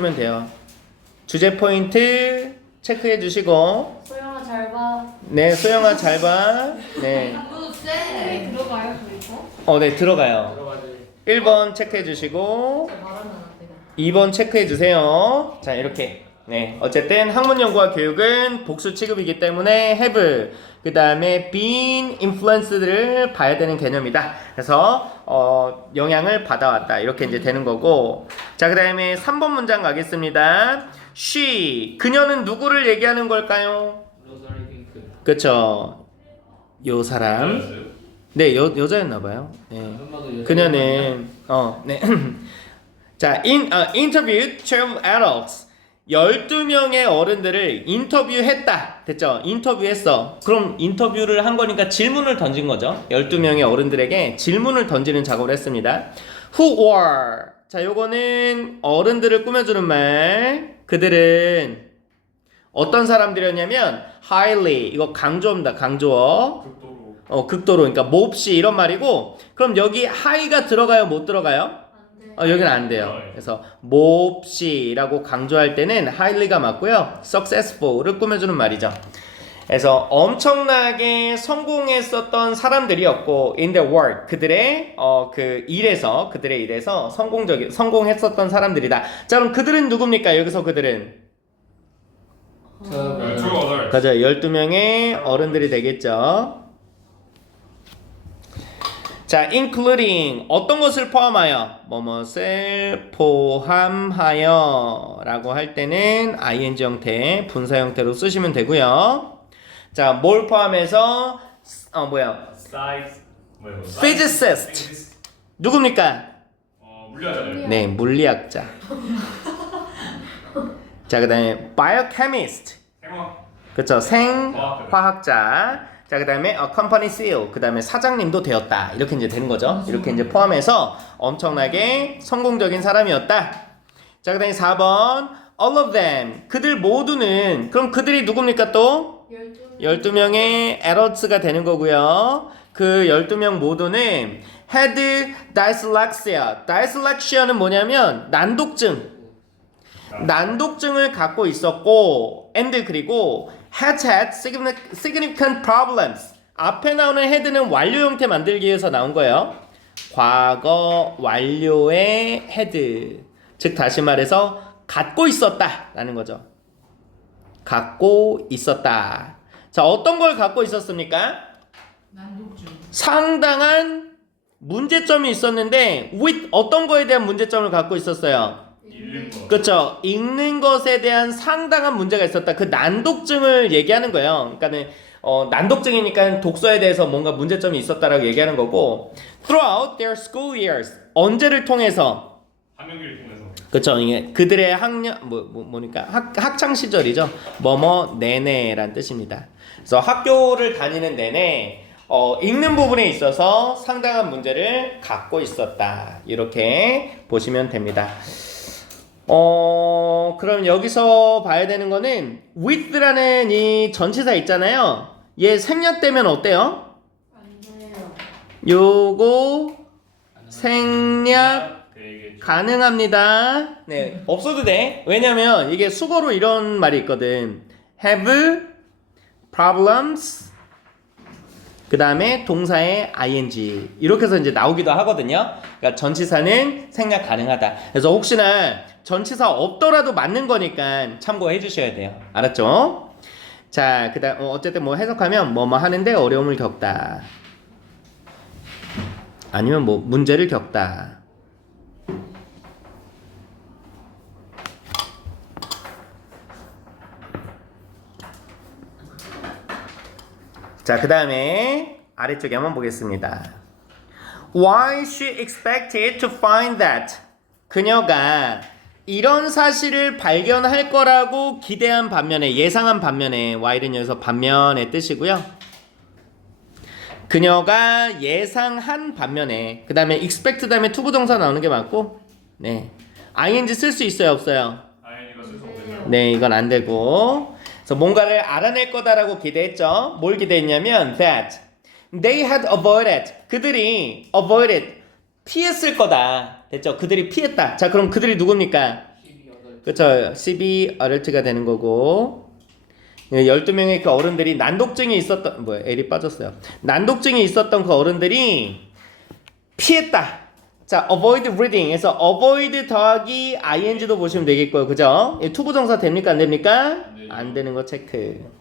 하면 돼요. 주제 포인트 체크해 주시고. 소영아 잘 봐. 네, 소영아 잘 봐. 네. 네. 들어가요, 그리고? 네, 들어가요. 들어가지. 1번 체크해 주시고 말하면 안 돼. 2번 체크해 주세요. 자, 이렇게. 네. 어쨌든 학문 연구와 교육은 복수 취급이기 때문에 have 그다음에 been influenced를 봐야 되는 개념이다. 그래서 영향을 받아왔다. 이렇게 이제 되는 거고. 자, 그다음에 3번 문장 가겠습니다. she 그녀는 누구를 얘기하는 걸까요? 로사리 핑크. 그쵸. 요 사람. 네, 여자였나 봐요. 네. 그녀는 네. 자, interviewed 12 adults. 12명의 어른들을 인터뷰했다. 됐죠? 인터뷰했어. 그럼 인터뷰를 한 거니까 질문을 던진 거죠. 12명의 어른들에게 질문을 던지는 작업을 했습니다. Who were. 자, 요거는 어른들을 꾸며주는 말. 그들은 어떤 사람들이었냐면 highly. 이거 강조입니다. 강조어. 극도로. 그러니까 몹시 이런 말이고. 그럼 여기 high가 들어가요? 못 들어가요? 여기는 안 돼요. 그래서 몹시라고 강조할 때는 highly가 맞고요. successful을 꾸며주는 말이죠. 그래서 엄청나게 성공했었던 사람들이었고 in the world 그들의 그들의 일에서 성공했었던 사람들이다. 자, 그럼 그들은 누굽니까? 여기서 그들은 맞아요. 12명의 어른들이 되겠죠. 자, including 어떤 것을 포함하여 뭐뭇을 포함하여 라고 할 때는 ing 형태, 분사 형태로 쓰시면 되고요. 자, 뭘 포함해서 physicist 누굽니까? 물리학자들. 네, 물리학자. 자, 그 다음에 biochemist 그쵸, 생화학자. 자, 그 다음에 company CEO, 그 다음에 사장님도 되었다. 이렇게 이제 되는 거죠. 이렇게 이제 포함해서 엄청나게 성공적인 사람이었다. 자, 그 다음에 4번, all of them. 그들 모두는, 그럼 그들이 누굽니까 또? 12명의 adults가 되는 거고요. 그 12명 모두는 had dyslexia. dyslexia는 뭐냐면, 난독증을 갖고 있었고, and 그리고 had significant problems. 앞에 나오는 had는 완료 형태 만들기 위해서 나온 거예요. 과거 완료의 had. 즉 다시 말해서 갖고 있었다 라는 거죠. 갖고 있었다. 자, 어떤 걸 갖고 있었습니까? 상당한 문제점이 있었는데 with 어떤 거에 대한 문제점을 갖고 있었어요? 그렇죠. 읽는 것에 대한 상당한 문제가 있었다. 그 난독증을 얘기하는 거예요. 그러니까는 난독증이니까 독서에 대해서 뭔가 문제점이 있었다라고 얘기하는 거고. Throughout their school years. 언제를 통해서? 학년기를 통해서. 그렇죠. 이게 그들의 뭐니까 학창 시절이죠. 내내란 뜻입니다. 그래서 학교를 다니는 내내 읽는 부분에 있어서 상당한 문제를 갖고 있었다. 이렇게 보시면 됩니다. 그럼 여기서 봐야 되는 거는 with라는 이 전치사 있잖아요. 얘 생략되면 어때요? 안 돼요. 요거 생략 가능합니다. 네, 없어도 돼. 왜냐면 이게 수거로 이런 말이 있거든. have problems 그 다음에 동사의 ing 이렇게 해서 이제 나오기도 하거든요. 그러니까 전치사는 생략 가능하다. 그래서 혹시나 전치사 없더라도 맞는 거니까 참고해 주셔야 돼요. 알았죠? 자, 그 다음 어쨌든 뭐 해석하면 하는데 어려움을 겪다. 아니면 문제를 겪다. 자, 그 다음에 아래쪽에 한번 보겠습니다. Why she expected to find that? 그녀가 이런 사실을 발견할 거라고 기대한 반면에, 예상한 반면에, while은 여기서 반면의 뜻이고요. 그녀가 예상한 반면에, 그 다음에 expect 다음에 투부정사 나오는 게 맞고, 네, ing 쓸 수 있어요, 없어요? ing가 쓸 수 없어요. 네, 이건 안 되고. 그래서 뭔가를 알아낼 거다라고 기대했죠. 뭘 기대했냐면 that they had avoided. 그들이 avoided 피했을 거다. 됐죠? 그들이 피했다. 자, 그럼 그들이 누굽니까? 그쵸. 12 어덜트가 되는 거고 12명의 그 어른들이 난독증이 있었던 뭐야 L이 빠졌어요. 난독증이 있었던 그 어른들이 피했다. 자, avoid reading에서 avoid 더하기 ing도 보시면 되겠고요. 그죠? 투부정사 됩니까? 안 됩니까? 안 되는 거 체크.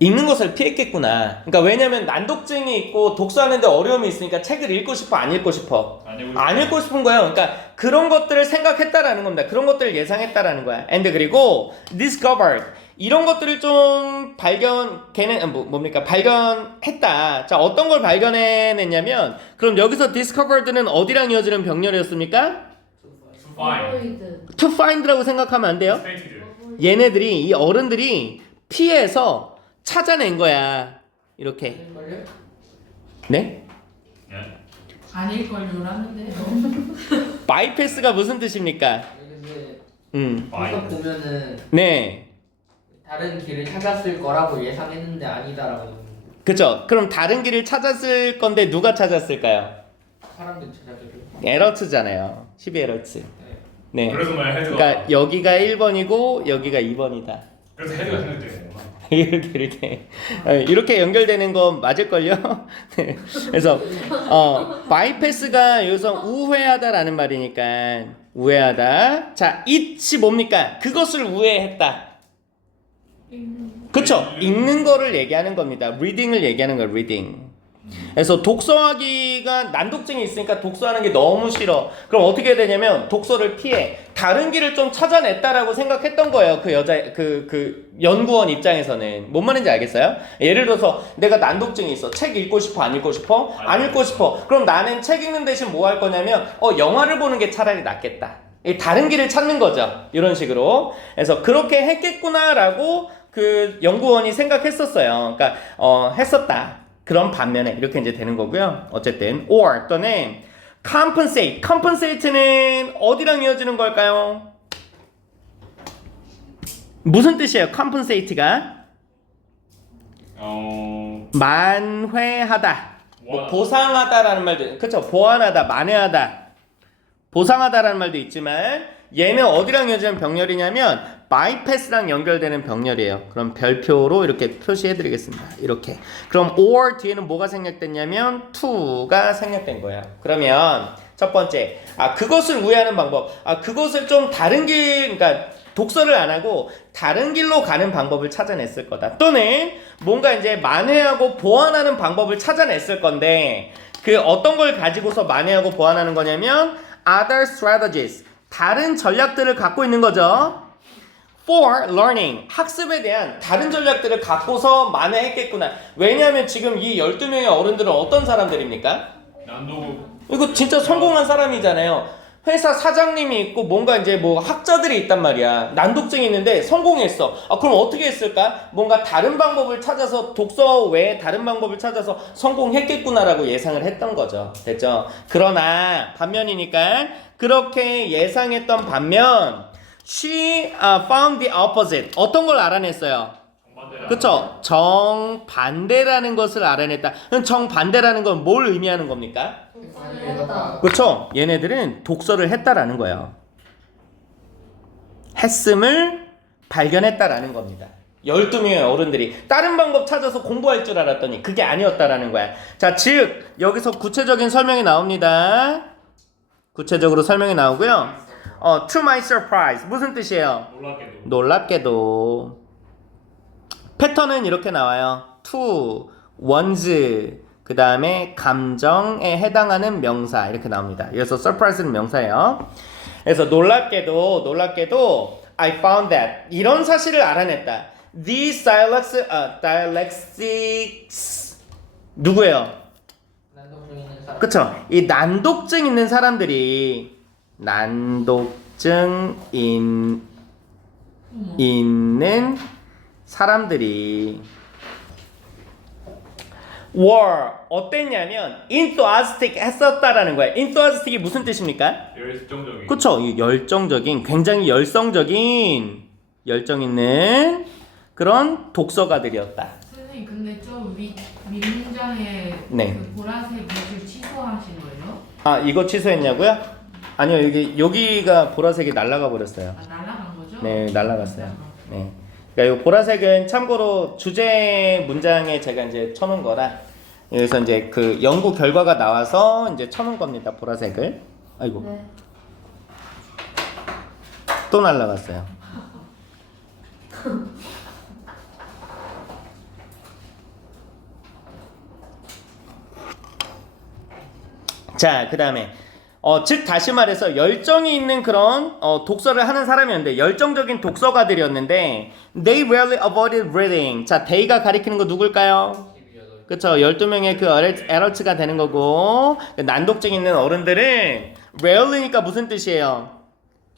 읽는 것을 피했겠구나. 그러니까 왜냐면 난독증이 있고 독서하는데 어려움이 있으니까 책을 읽고 싶어, 안 읽고 싶어? 안 읽고 싶은 거예요. 그러니까 그런 것들을 생각했다라는 겁니다. 그런 것들을 예상했다라는 거야. and 그리고 discovered 이런 것들을 좀 발견했다. 자, 어떤 걸 발견해냈냐면 그럼 여기서 discovered는 어디랑 이어지는 병렬이었습니까? To find. 어보이드. to find라고 생각하면 안 돼요? Stated. 얘네들이 이 어른들이 피해서 찾아낸 거야. 이렇게. 아닐걸요? 네? 네. 아닐걸요라는데요. bypass가 무슨 뜻입니까? 근데 Find. 항상 보면은 네. 다른 길을 찾았을 거라고 예상했는데 아니다라고 그쵸. 그럼 다른 길을 찾았을 건데 누가 찾았을까요? 사람들이 찾아주죠. 에러츠잖아요. 12에러츠. 네. 그래서 말 헤드가. 그러니까 여기가 1번이고 여기가 2번이다. 그래서 헤드가 생각되는 거구나. 이렇게 연결되는 건 맞을걸요? 네. 그래서 bypass가 여기서 우회하다라는 말이니까 우회하다. 자, it이 뭡니까? 그것을 우회했다. 그쵸? 읽는 거를 얘기하는 겁니다. reading을 얘기하는 거예요. reading. 그래서 독서하기가 난독증이 있으니까 독서하는 게 너무 싫어. 그럼 어떻게 해야 되냐면 독서를 피해. 다른 길을 좀 찾아냈다라고 생각했던 거예요. 그 여자 그 연구원 입장에서는 뭔 말인지 알겠어요? 예를 들어서 내가 난독증이 있어. 책 읽고 싶어? 안 읽고 싶어? 안 읽고 싶어. 그럼 나는 책 읽는 대신 뭐 할 거냐면 영화를 보는 게 차라리 낫겠다. 다른 길을 찾는 거죠. 이런 식으로. 그래서 그렇게 했겠구나라고 그 연구원이 생각했었어요. 그러니까 했었다. 그런 반면에 이렇게 이제 되는 거고요. 어쨌든 or 또는 compensate. compensate는 어디랑 이어지는 걸까요? 무슨 뜻이에요? compensate가 만회하다. 뭐 보상하다라는 말도 그렇죠. 보완하다, 만회하다, 보상하다라는 말도 있지만 얘는 어디랑 이어지는 병렬이냐면 bypass랑 연결되는 병렬이에요. 그럼 별표로 이렇게 표시해드리겠습니다. 이렇게. 그럼 or 뒤에는 뭐가 생략됐냐면 to가 생략된 거예요. 그러면 첫 번째, 그것을 우회하는 방법. 그것을 좀 다른 길, 그러니까 독서를 안 하고 다른 길로 가는 방법을 찾아냈을 거다. 또는 뭔가 이제 만회하고 보완하는 방법을 찾아냈을 건데 그 어떤 걸 가지고서 만회하고 보완하는 거냐면 other strategies. 다른 전략들을 갖고 있는 거죠. For learning. 학습에 대한 다른 전략들을 갖고서 만회했겠구나. 왜냐하면 지금 이 12명의 어른들은 어떤 사람들입니까? 난도. 이거 진짜 성공한 사람이잖아요. 회사 사장님이 있고 뭔가 이제 뭐 학자들이 있단 말이야. 난독증이 있는데 성공했어. 그럼 어떻게 했을까? 뭔가 다른 방법을 찾아서 독서 외에 다른 방법을 찾아서 성공했겠구나라고 예상을 했던 거죠. 됐죠? 그러나 반면이니까 그렇게 예상했던 반면 she found the opposite. 어떤 걸 알아냈어요? 그쵸? 정반대라는 것을 알아냈다. 그럼 정반대라는 건 뭘 의미하는 겁니까? 독서를 했다. 그렇죠. 얘네들은 독서를 했다라는 거예요. 했음을 발견했다라는 겁니다. 12명의 어른들이 다른 방법 찾아서 공부할 줄 알았더니 그게 아니었다라는 거야. 자, 즉 여기서 구체적인 설명이 나옵니다. 구체적으로 설명이 나오고요. To my surprise 무슨 뜻이에요? 놀랍게도 패턴은 이렇게 나와요. To, one's 그 다음에 감정에 해당하는 명사 이렇게 나옵니다. 그래서 surprise는 명사예요. 그래서 놀랍게도 I found that 이런 사실을 알아냈다. These dyslexics 누구예요? 난독증 있는 사람. 그쵸? 이 난독증 있는 사람들이 난독증 있는 사람들이 were 어땠냐면 enthusiastic 했었다라는 거야. enthusiastic이 무슨 뜻입니까? 열정적인. 그쵸? 열정적인, 굉장히 열성적인, 열정 있는 그런 독서가들이었다. 선생님 근데 좀 윗문장에 네. 그 보라색 밑줄 취소하신 거예요? 이거 취소했냐고요? 아니요, 여기가 보라색이 날아가 버렸어요. 아, 날아간 거죠? 네, 날아갔어요. 네. 그러니까 이 보라색은 참고로 주제 문장에 제가 이제 쳐놓은 거라 여기서 이제 그 연구 결과가 나와서 이제 쳐놓은 겁니다. 보라색을. 아이고, 네. 또 날아갔어요. 자, 그 다음에 즉 다시 말해서 열정이 있는 그런 독서를 하는 사람이었는데 열정적인 독서가들이었는데 they rarely avoided reading. 자, they가 가리키는 거 누굴까요? 그쵸, 12명의 그 adults가 되는 거고 난독증 있는 어른들은 rarely니까 무슨 뜻이에요?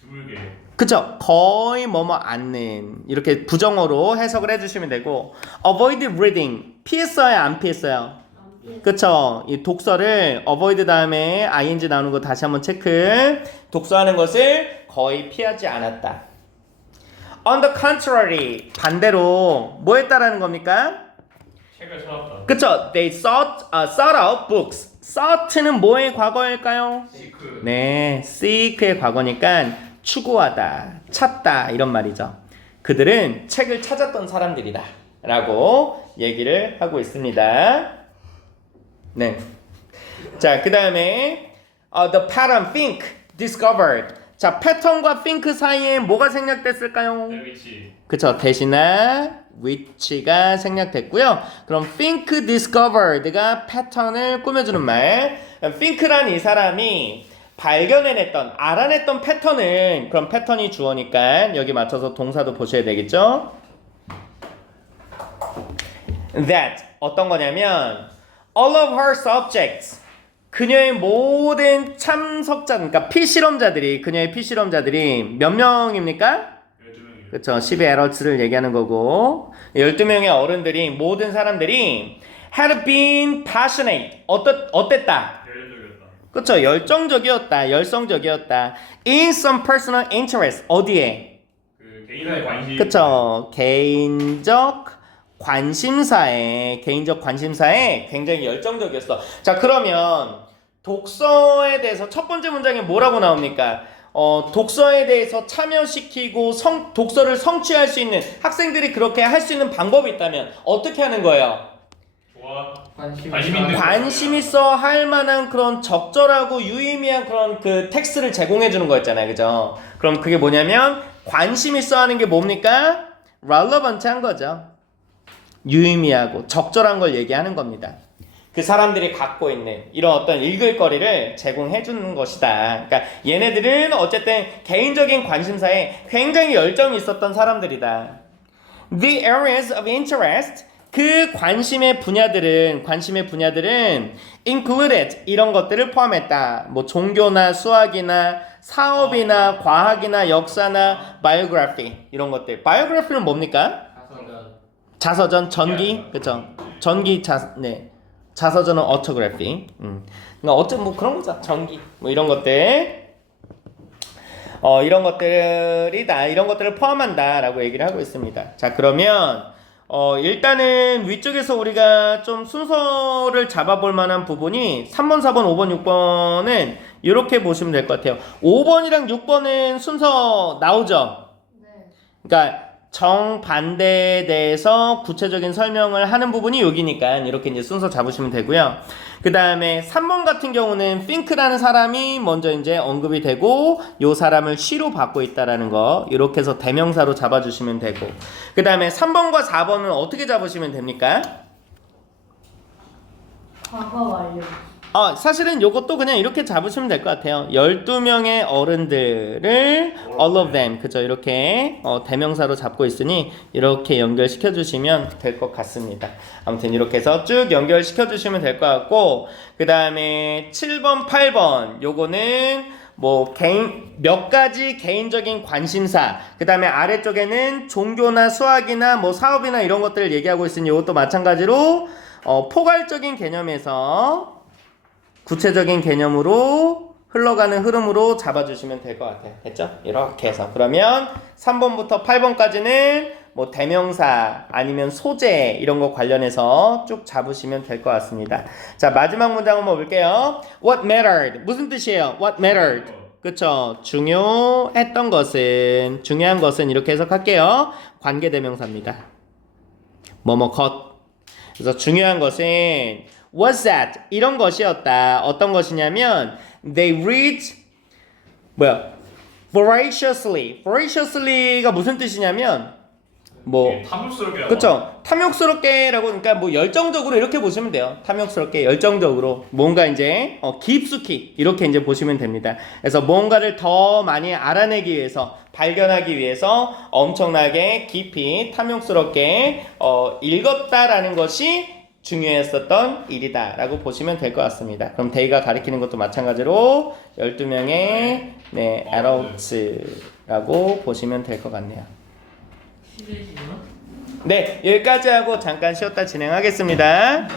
드물게. 그쵸, 거의 뭐뭐 않는 이렇게 부정어로 해석을 해주시면 되고 avoid reading 피했어요 안 피했어요? 그쵸, 이 독서를 avoid 다음에 ing 나오는 거 다시 한번 체크. 독서하는 것을 거의 피하지 않았다. On the contrary, 반대로 뭐 했다라는 겁니까? 책을 찾았다. 그쵸, they sought out books. sought는 뭐의 과거일까요? 시크. 네, seek의 과거니까 추구하다, 찾다 이런 말이죠. 그들은 책을 찾았던 사람들이다 라고 얘기를 하고 있습니다. 네. 자, 그 다음에 the pattern think discovered. 자, 패턴과 think 사이에 뭐가 생략됐을까요? 위치. 그쵸, 대신에 which가 생략됐고요. 그럼 think discovered가 패턴을 꾸며주는 말. think란 이 사람이 발견해냈던, 알아냈던 패턴은 그럼 패턴이 주어니까 여기 맞춰서 동사도 보셔야 되겠죠? That 어떤 거냐면 all of her subjects 그녀의 모든 참석자 그러니까 피실험자들이 그녀의 피실험자들이 몇 명입니까? 12명이요. 그쵸 10의 adults를 얘기하는 거고 12명의 어른들이 모든 사람들이 had been passionate 어땠다? 열정적이었다. 그쵸 열정적이었다 열성적이었다 in some personal interest 어디에? 그 개인의 관심. 그쵸 개인적 관심사에 굉장히 열정적이었어. 자, 그러면 독서에 대해서 첫 번째 문장에 뭐라고 나옵니까? 독서에 대해서 참여시키고 독서를 성취할 수 있는 학생들이 그렇게 할 수 있는 방법이 있다면 어떻게 하는 거예요? 좋아. 관심 있는 관심 있어 할 만한 그런 적절하고 유의미한 그런 그 텍스트를 제공해 주는 거였잖아요. 그죠? 그럼 그게 뭐냐면 관심 있어 하는 게 뭡니까? relevant한 거죠. 유의미하고 적절한 걸 얘기하는 겁니다. 그 사람들이 갖고 있는 이런 어떤 읽을 거리를 제공해 주는 것이다. 그러니까 얘네들은 어쨌든 개인적인 관심사에 굉장히 열정이 있었던 사람들이다. The areas of interest 그 관심의 분야들은 included 이런 것들을 포함했다. 뭐 종교나 수학이나 사업이나 과학이나 역사나 biography 이런 것들. biography는 뭡니까? 자서전 전기 그죠? 전기 자서전은 autography. 그러니까 어쨌든 뭐 그런 거죠. 전기 뭐 이런 것들. 이런 것들이다. 이런 것들을 포함한다라고 얘기를 하고 있습니다. 자, 그러면 일단은 위쪽에서 우리가 좀 순서를 잡아볼 만한 부분이 3번, 4번, 5번, 6번은 이렇게 보시면 될 것 같아요. 5번이랑 6번은 순서 나오죠? 네. 그러니까 정반대에 대해서 구체적인 설명을 하는 부분이 여기니까 이렇게 이제 순서 잡으시면 되고요. 그 다음에 3번 같은 경우는 think라는 사람이 먼저 이제 언급이 되고 요 사람을 she로 받고 있다라는 거 이렇게 해서 대명사로 잡아주시면 되고 그 다음에 3번과 4번은 어떻게 잡으시면 됩니까? 과거 완료. 사실은 요것도 그냥 이렇게 잡으시면 될 것 같아요. 12명의 어른들을 all of them 그죠 이렇게 대명사로 잡고 있으니 이렇게 연결시켜 주시면 될 것 같습니다. 아무튼 이렇게 해서 쭉 연결시켜 주시면 될 것 같고 그 다음에 7번 8번 요거는 뭐 몇 가지 개인적인 관심사 그 다음에 아래쪽에는 종교나 수학이나 뭐 사업이나 이런 것들을 얘기하고 있으니 이것도 마찬가지로 포괄적인 개념에서 구체적인 개념으로 흘러가는 흐름으로 잡아주시면 될 것 같아요. 됐죠? 이렇게 해서 그러면 3번부터 8번까지는 뭐 대명사 아니면 소재 이런 거 관련해서 쭉 잡으시면 될 것 같습니다. 자, 마지막 문장 한번 볼게요. What mattered? 무슨 뜻이에요? What mattered? 그쵸? 중요했던 것은, 중요한 것은 이렇게 해석할게요. 관계대명사입니다. 뭐뭐 것. 그래서 중요한 것은 was that 이런 것이었다. 어떤 것이냐면 they read voraciously. voraciously가 무슨 뜻이냐면 뭐 탐욕스럽게 하고. 그쵸? 탐욕스럽게라고 그러니까 뭐 열정적으로 이렇게 보시면 돼요. 탐욕스럽게 열정적으로 뭔가 이제 깊숙이 이렇게 이제 보시면 됩니다. 그래서 뭔가를 더 많이 알아내기 위해서 발견하기 위해서 엄청나게 깊이 탐욕스럽게 읽었다라는 것이 중요했었던 일이다라고 보시면 될 것 같습니다. 그럼 데이가 가리키는 것도 마찬가지로 12명의 네, adults라고 보시면 될 것 같네요. 싫으시나? 네, 여기까지 하고 잠깐 쉬었다 진행하겠습니다.